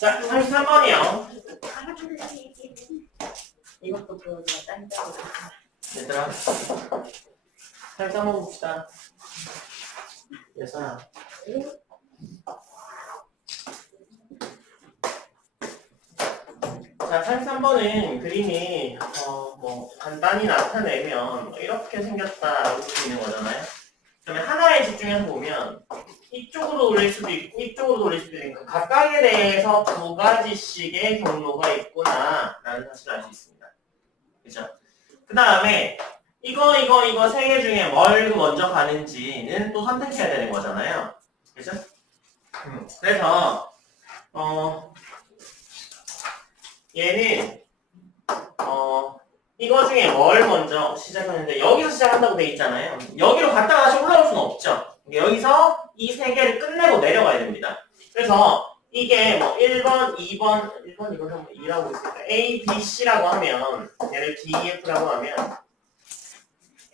자, 33번이요. 이것도 그거 딴짜고. 얘들아, 33번 봅시다. 예선아. 자, 33번은 그림이 뭐 간단히 나타내면 이렇게 생겼다라고 볼 수 있는 거잖아요. 그러면 하나에 집중해서 보면 이쪽으로 돌릴 수도 있고 이쪽으로 돌릴 수도 있는 각각에 대해서 두 가지씩의 경로가 있구나라는 사실을 알 수 있습니다. 그죠? 그 다음에 이거 세 개 중에 뭘 먼저 가는지는 또 선택해야 되는 거잖아요. 그죠? 그래서 얘는 이거 중에 뭘 먼저 시작하는데 여기서 시작한다고 돼 있잖아요. 여기로 갔다가 다시 올라올 수는 없죠. 여기서 이 세 개를 끝내고 내려가야 됩니다. 그래서 이게 뭐 1번, 1번 이걸 한번 2라고 있으니까 A, B, C라고 하면 얘를 D, E, F라고 하면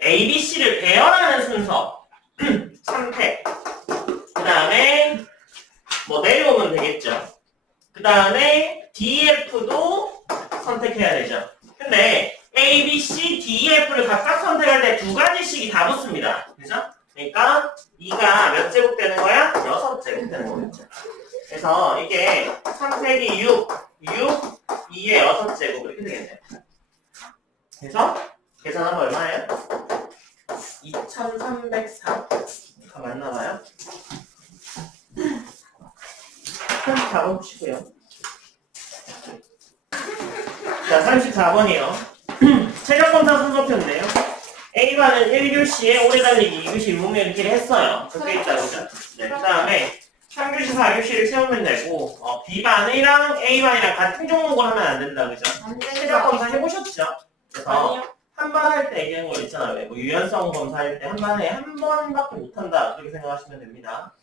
A, B, C를 배열하는 순서 선택 그 다음에 뭐 내려오면 되겠죠. 그 다음에 D, F도 선택해야 되죠. 근데 A, B, C, D, F를 각각 선택할 때 두 가지씩이 다 붙습니다. 그죠? 그러니까 2가 몇 제곱 되는 거야? 6제곱 되는 거겠죠. 그래서 이게 3세기 6, 2에 6제곱 이렇게 되겠네요. 그래서 계산하면 얼마예요? 2304. 맞나봐요? 34번 치고요. 자, 34번이요. 체력검사 순서표인데요. A반은 1교시에 오래 달리기, 2교시 잇몸 일으키를 했어요. 그렇게 있다, 그죠? 네, 그 다음에 3교시, 4교시를 채우면 되고, B반이랑 A반이랑 같은 종목을 하면 안 된다, 그죠? 체력검사 해보셨죠? 그래서 한 번 할 때 얘기하는 거 있잖아요. 뭐 유연성 검사할 때 한 번에 한 번밖에 못한다. 그렇게 생각하시면 됩니다.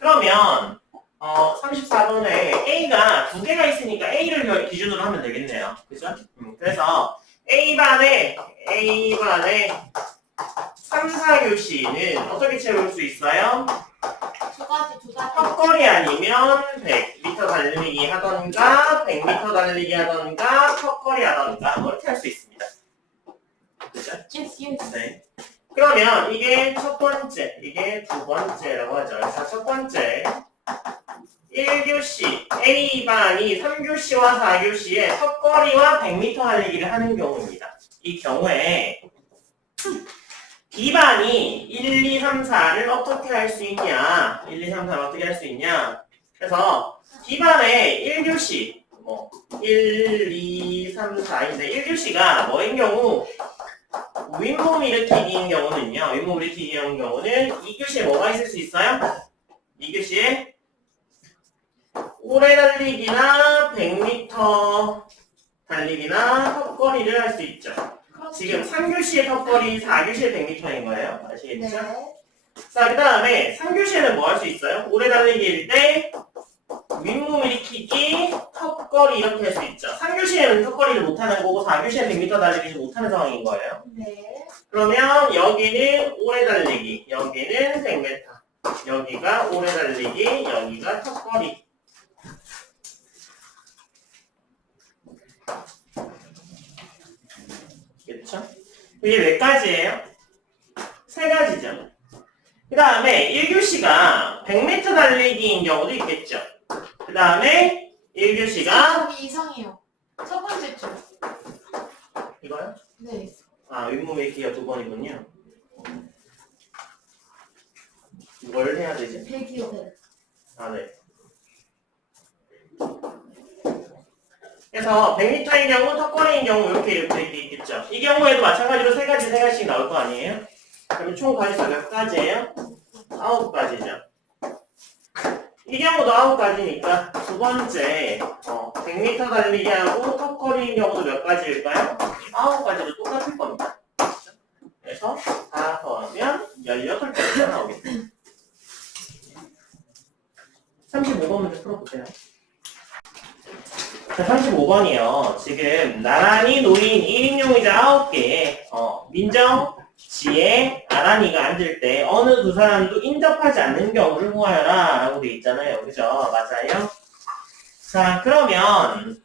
그러면 34번에 A가 두 개가 있으니까 A를 기준으로 하면 되겠네요. 그죠? 그래서 A반에 3, 4교시는 어떻게 채울 수 있어요? 두 가지. 턱걸이 아니면 100m 달리기 하던가 100m 달리기 하던가 턱걸이 하던가 뭐 이렇게 할 수 있습니다. 그죠? 네. 그러면 이게 첫 번째, 이게 두 번째라고 하죠. 그래서 첫 번째 1교시 A반이 3교시와 4교시에 턱걸이와 100m 달리기를 하는 경우입니다. 이 경우에 B반이 1, 2, 3, 4를 어떻게 할 수 있냐? 1, 2, 3, 4를 어떻게 할 수 있냐? 그래서 B반의 1교시 1, 2, 3, 4인데 1교시가 뭐인 경우? 윗몸 일으키기인 경우는요. 윗몸 일으키기인 경우는 2교시에 뭐가 있을 수 있어요? 2교시에 오래 달리기나 100m 달리기나 턱걸이를 할 수 있죠. 지금 3교시의 턱걸이, 4교시의 100m인 거예요. 아시겠죠? 네. 자, 그 다음에 3교시에는 뭐 할 수 있어요? 오래 달리기일 때 윗몸 일으키기, 턱걸이 이렇게 할 수 있죠. 3교시에는 턱걸이를 못하는 거고 4교시에는 100m 달리기를 못하는 상황인 거예요. 네. 그러면 여기는 오래 달리기, 여기는 100m. 여기가 오래 달리기, 여기가 턱걸이. 그렇죠? 이게 몇 가지예요? 세 가지죠. 그 다음에 1교시가 100m 달리기인 경우도 있겠죠. 그 다음에 1교시가 저기 이상해요. 첫 번째 줄. 이거요? 네. 윗몸 일으키기가 두 번이군요. 뭘 해야 되지? 100이요. 네. 그래서 100m인 경우, 턱걸이인 경우 이렇게 있겠죠. 이 경우에도 마찬가지로 세 가지씩 나올 거 아니에요? 그러면 총 가지수 몇 가지예요? 9가지죠. 이 경우도 9가지니까 두 번째 100m 달리기하고 턱걸이인 경우도 몇 가지일까요? 9가지로 똑같을 겁니다. 그래서 다 더하면 18가지가 나오겠죠. 35번 문제 풀어보세요. 자, 35번이요. 지금 나란히 놓인 1인용 의자 9개에 민정, 지혜, 아란이가 앉을 때 어느 두 사람도 인접하지 않는 경우를 구하여라 라고 돼 있잖아요. 그죠? 맞아요? 자, 그러면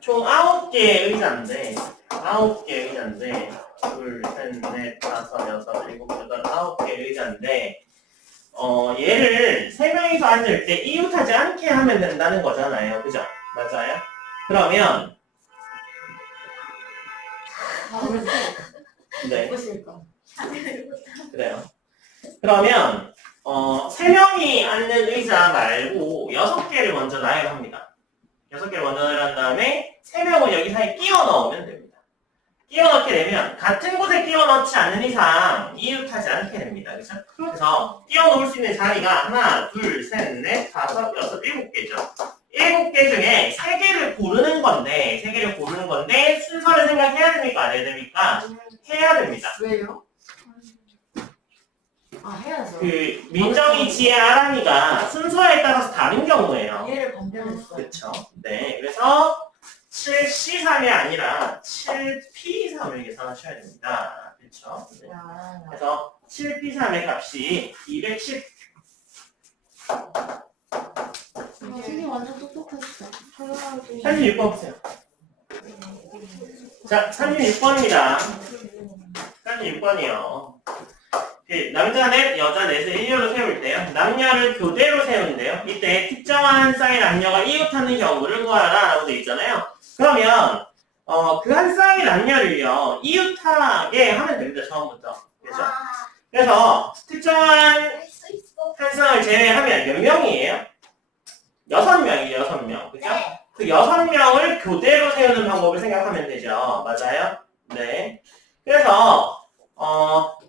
총 9개의 의자인데 9개의 의자인데 둘, 셋, 넷, 다섯, 여섯, 일곱, 여덟, 9개의 의자인데 얘를 3명이서 앉을 때 이웃하지 않게 하면 된다는 거잖아요. 그죠? 맞아요? 그러면 네, 무엇일까? 그래요. 그러면 3명이 앉는 의자 말고 6개를 먼저 나열합니다. 6개를 먼저 나열한 다음에 3명을 여기 사이에 끼워 넣으면 됩니다. 끼워 넣게 되면 같은 곳에 끼워 넣지 않는 이상 이웃하지 않게 됩니다. 그렇죠? 그래서 끼워 넣을 수 있는 자리가 하나, 둘, 셋, 넷, 다섯, 여섯, 7개죠. 7개 중에 3개를 고르는 건데 순서를 생각해야 됩니까? 안 해야 됩니까? 해야 됩니다. 왜요? 아 해야죠. 그 민정이, 지혜, 아란이가 순서에 따라서 다른 경우예요. 얘를 반대로 했어요. 그렇죠. 네, 그래서 7C3이 아니라 7P3을 계산하셔야 됩니다. 그렇죠. 네. 그래서 7P3의 값이 210. 선생님 완전 똑똑하시다. 36번 보세요. 자, 36번입니다. 36번이요. 남자 넷, 여자 넷을 일렬로 세울 때요. 남녀를 교대로 세우는데요. 이때 특정한 한 쌍의 남녀가 이웃하는 경우를 구하라 라고 되어 있잖아요. 그러면 그 한 쌍의 남녀를요. 이웃하게 하면 됩니다. 처음부터. 그렇죠? 그래서 특정한 한 쌍을 제외하면 몇 명이에요? 6명이에요. 6명. 그죠? 그 6명을 교대로 세우는 방법을 생각하면 되죠. 맞아요? 네. 그래서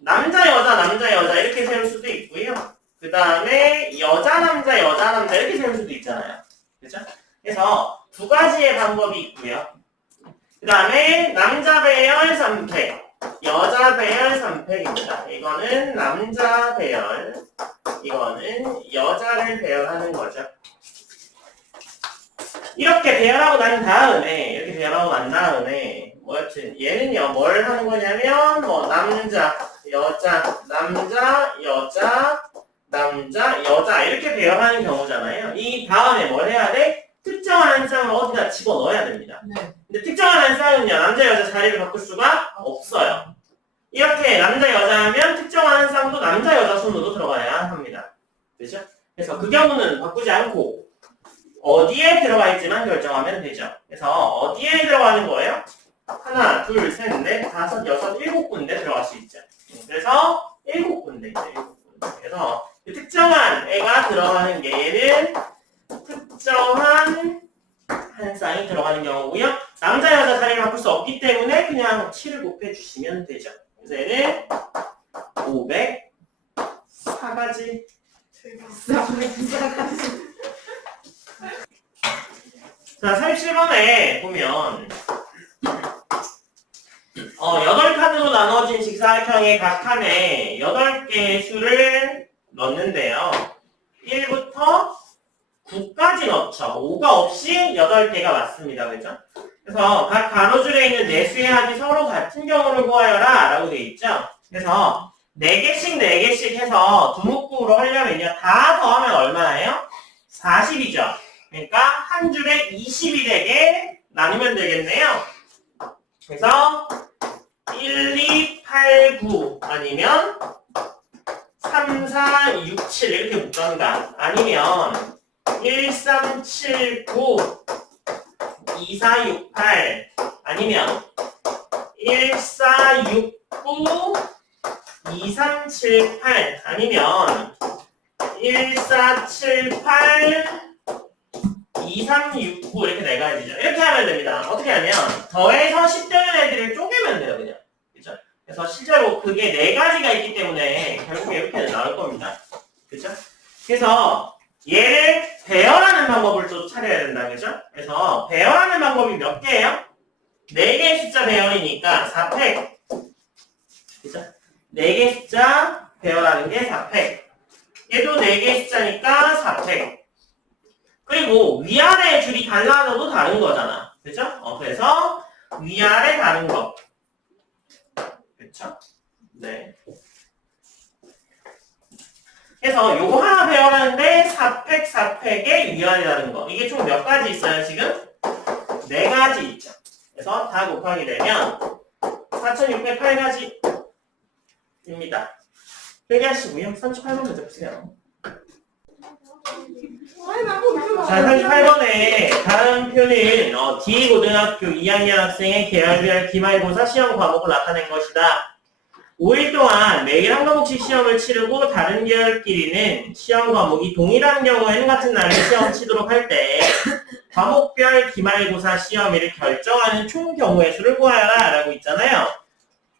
남자, 여자 이렇게 세울 수도 있고요. 그 다음에 여자, 남자 이렇게 세울 수도 있잖아요. 그죠? 그래서 2가지의 방법이 있고요. 그 다음에 남자 배열 3팩, 여자 배열 3팩입니다. 이거는 남자 배열, 이거는 여자를 배열하는 거죠. 이렇게 배열하고 난 다음에 여튼 얘는요 뭘 하는 거냐면 남자, 여자, 남자, 여자, 남자, 여자 이렇게 배열하는 경우잖아요. 이 다음에 뭘 해야 돼? 특정한 한 쌍을 어디다 집어넣어야 됩니다. 네. 근데 특정한 한 쌍은요 남자, 여자 자리를 바꿀 수가 없어요. 이렇게 남자, 여자 하면 특정한 한 쌍도 남자, 여자 순으로 들어가야 합니다. 그죠? 그래서 그 경우는 바꾸지 않고 어디에 들어가 있지만 결정하면 되죠. 그래서 어디에 들어가는 거예요? 하나, 둘, 셋, 넷, 다섯, 여섯, 7군데 들어갈 수 있죠. 그래서 7군데. 그래서 특정한 애가 들어가는 게 얘는 특정한 한 쌍이 들어가는 경우고요. 남자, 여자 자리를 바꿀 수 없기 때문에 그냥 7을 곱해주시면 되죠. 그래서 얘는 504가지. 자, 37번에 보면 8칸으로 나눠진 직사각형의 각 칸에 8개의 수를 넣는데요. 1부터 9까지 넣죠. 5가 없이 8개가 맞습니다. 그죠? 그래서 각 가로줄에 있는 내수의 합이 서로 같은 경우를 구하여라 라고 되어 있죠. 그래서 4개씩 해서 두목구로 하려면요. 다 더하면 얼마나요? 40이죠. 그러니까 한 줄에 20이 되게 나누면 되겠네요. 그래서 1, 2, 8, 9 아니면 3, 4, 6, 7 이렇게 묶던가 아니면 1, 3, 7, 9 2, 4, 6, 8 아니면 1, 4, 6, 9 2, 3, 7, 8 아니면 1, 4, 7, 8 2, 3, 6, 9 이렇게 4가지죠. 이렇게 하면 됩니다. 어떻게 하면 더해서 10 되는 애들을 쪼개면 돼요. 그냥. 그죠? 그래서 실제로 그게 4가지가 있기 때문에 결국에 이렇게 나올 겁니다. 그죠? 그래서 얘를 배열하는 방법을 또 차려야 된다. 그죠? 그래서 배열하는 방법이 몇 개예요? 4개의 숫자 배열이니까 4팩. 그죠? 4개의 숫자 배열하는 게 4팩. 얘도 4개의 숫자니까 4팩. 그리고 위아래 줄이 달라져도 다른 거잖아. 그죠? 그래서 위아래 다른 거. 그쵸? 네. 그래서 요거 하나 배열하는데 4팩, 4팩의 위안이라는 거. 이게 총 몇 가지 있어요, 지금? 4가지 있죠. 그래서 다 곱하기 되면 4608가지입니다. 회개하시고요. 38번 문제 보세요. 자, 38번에 다음 표는 D고등학교 2학년 학생의 계열별 기말고사 시험 과목을 나타낸 것이다. 5일 동안 매일 한 과목씩 시험을 치르고 다른 계열끼리는 시험 과목이 동일한 경우에는 같은 날에 시험 치도록 할 때 과목별 기말고사 시험일을 결정하는 총 경우의 수를 구하여라 라고 있잖아요.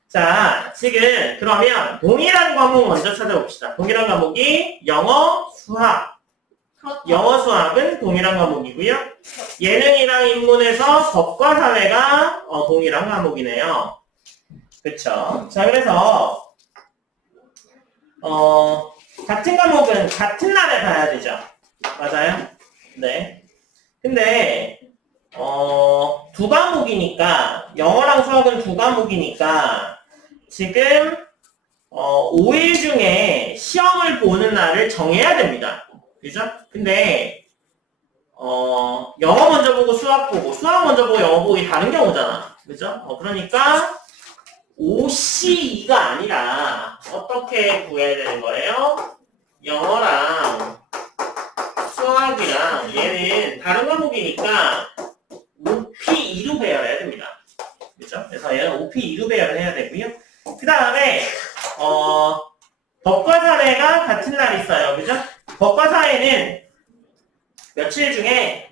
자, 지금 그러면 동일한 과목 먼저 찾아봅시다. 동일한 과목이 영어, 수학. 그렇다. 영어, 수학은 동일한 과목이고요. 예능이랑 인문에서 법과 사회가 동일한 과목이네요. 그쵸? 자, 그래서 같은 과목은 같은 날에 봐야 되죠. 맞아요? 네. 근데 두 과목이니까 영어랑 수학은 두 과목이니까 지금 5일 중에 시험을 보는 날을 정해야 됩니다. 그죠? 근데 영어 먼저 보고 수학 보고 수학 먼저 보고 영어 보기 다른 경우잖아. 그죠? 그러니까 OCE가 아니라 어떻게 구해야 되는 거예요? 영어랑 수학이랑 얘는 다른 과목이니까 OP2로 배열해야 됩니다. 그죠? 그래서 얘는 OP2로 배열을 해야 되고요. 그 다음에 법과 사회가 같은 날 있어요. 그죠? 법과 사회는 며칠 중에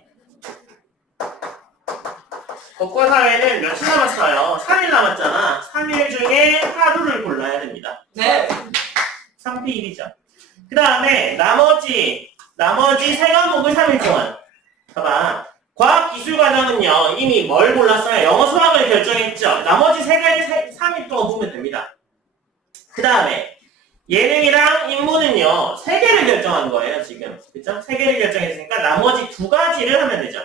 법과 사회는 며칠 남았어요? 3일 남았잖아. 3일 중에 하루를 골라야 됩니다. 네. 3P1이죠. 그 다음에 나머지 3과목을 3일 동안. 봐봐. 과학기술과정은요, 이미 뭘 골랐어요? 영어, 수학을 결정했죠. 나머지 3개를 3일 동안 보면 됩니다. 그 다음에 예능이랑 인문은요, 3개를 결정한 거예요, 지금. 그쵸? 3개를 결정했으니까 나머지 2가지를 하면 되죠.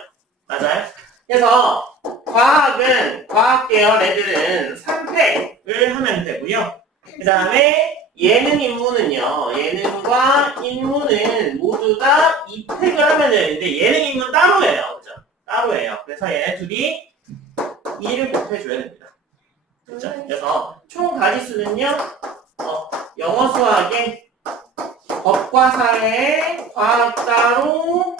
맞아요? 그래서 과학은, 과학 계열 애들은 3팩을 하면 되고요. 그 다음에 예능, 인문은요, 예능과 인문은 모두 다 2팩을 하면 되는데 예능, 인문 따로 해요. 그죠? 따로 해요. 그래서 얘네 둘이 2를 곱해줘야 됩니다. 그죠? 그래서 총 가지수는요, 영어, 수학의 법과 사회, 과학 따로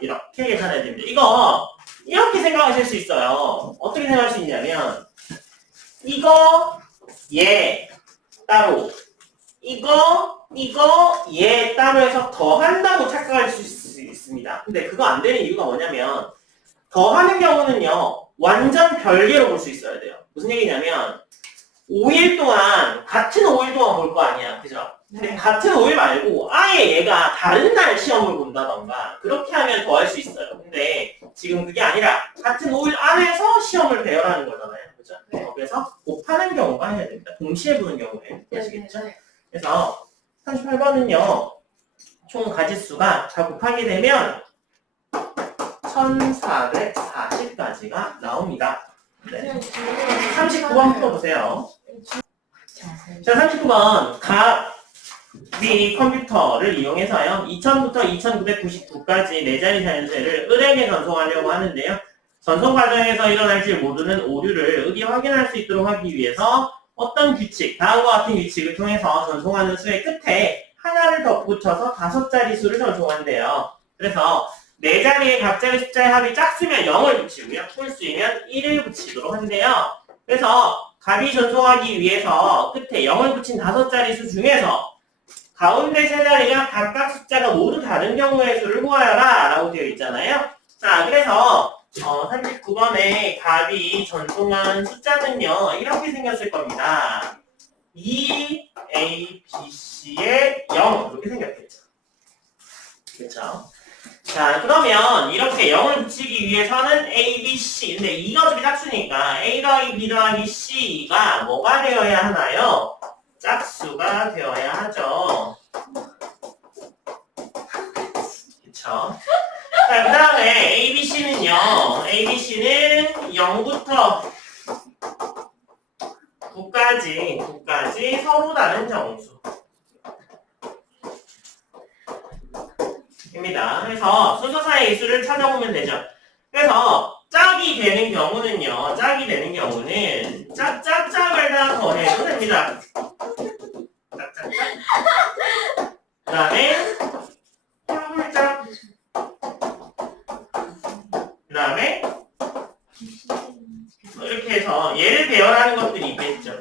이렇게 계산해야 됩니다. 이거 이렇게 생각하실 수 있어요. 어떻게 생각할 수 있냐면 이거 얘 따로 이거 얘 따로 해서 더한다고 착각할 수 있습니다. 근데 그거 안 되는 이유가 뭐냐면 더하는 경우는요 완전 별개로 볼 수 있어야 돼요. 무슨 얘기냐면 5일 동안 같은 5일 동안 볼 거 아니야. 그죠? 근데 같은 5일 말고 아예 얘가 다른 날 시험을 본다던가 그렇게 하면 더 할 수 있어요. 근데 지금 그게 아니라 같은 5일 안에서 시험을 배열하는 거잖아요. 그죠? 네. 그래서 곱하는 경우가 해야 됩니다. 동시에 보는 경우에. 아시겠죠? 네. 그래서 38번은요. 총 가지수가 다 곱하게 되면 1440까지가 나옵니다. 네. 39번 풀어보세요. 자, 39번. 갑이 컴퓨터를 이용해서요. 2000부터 2999까지 4자리 자연수를 을에게 전송하려고 하는데요. 전송 과정에서 일어날 질 모르는 오류를 을이 확인할 수 있도록 하기 위해서 어떤 규칙, 다음과 같은 규칙을 통해서 전송하는 수의 끝에 하나를 덧붙여서 5자리 수를 전송한대요. 그래서 4자리의 각자의 숫자의 합이 짝수면 0을 붙이고요. 홀수이면 1을 붙이도록 한대요. 그래서 갑이 전송하기 위해서 끝에 0을 붙인 5자리 수 중에서 가운데 3자리가 각각 숫자가 모두 다른 경우의 수를 구하여라 라고 되어 있잖아요. 자, 그래서 39번에 갑이 전송한 숫자는요. 이렇게 생겼을 겁니다. 2, A, B, C의 0 이렇게 생겼겠죠. 그렇죠? 자, 그러면 이렇게 0을 붙이기 위해서는 A, B, C. 근데 이가 어차피 짝수니까 A 더하기 B 더하기 C가 뭐가 되어야 하나요? 짝수가 되어야 하죠. 그쵸? 자, 그 다음에 A, B, C는요. A, B, C는 0부터 9까지 서로 다른 정수. 입니다. 그래서 순서사의 일수를 찾아보면 되죠. 그래서 짝이 되는 경우는요. 짝이 되는 경우는 짝짝짝을 다 더해도 됩니다. 짝짝짝. 그 다음에 홀짝. 그 다음에 이렇게 해서 얘를 배열하는 것들이 있겠죠.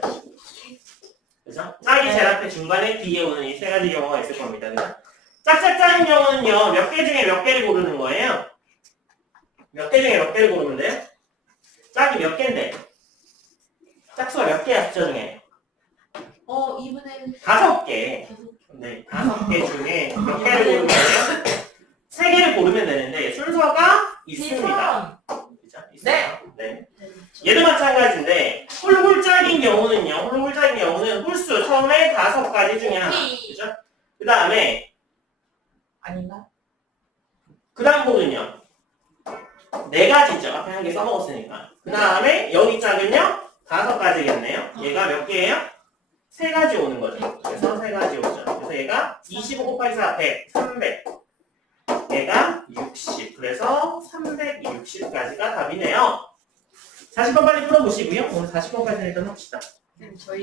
그죠? 짝이 제일 앞에 중간에 뒤에 오는 이 세 가지 경우가 있을 겁니다. 그죠? 짝짝짝인 경우는요. 몇 개 중에 몇 개를 고르는 거예요? 몇 개 중에 몇 개를 고르면 돼요? 짝이 몇 개인데? 짝수가 몇 개야, 숫자 중에? 2분의 5개. 네, 5개 중에 몇 개를 고르면 돼요? 3개를 고르면 되는데 순서가 있습니다. 그죠? 있어요. 네. 얘도 마찬가지인데 홀홀짝인 경우는요. 홀홀짝인 경우는 홀수 처음에 5가지 중에 하나. 그죠? 그 다음에 아닌가? 그 다음 부분은요. 4가지죠. 앞에 한 개 써먹었으니까. 그 다음에 여기 짝은요. 5가지겠네요. 얘가 몇 개예요? 3가지 오는 거죠. 그래서 3가지 오죠. 그래서 얘가 25 곱하기 4, 100, 300. 얘가 60. 그래서 360까지가 답이네요. 40번 빨리 풀어보시고요. 오늘 40번까지 일단 합시다. 저희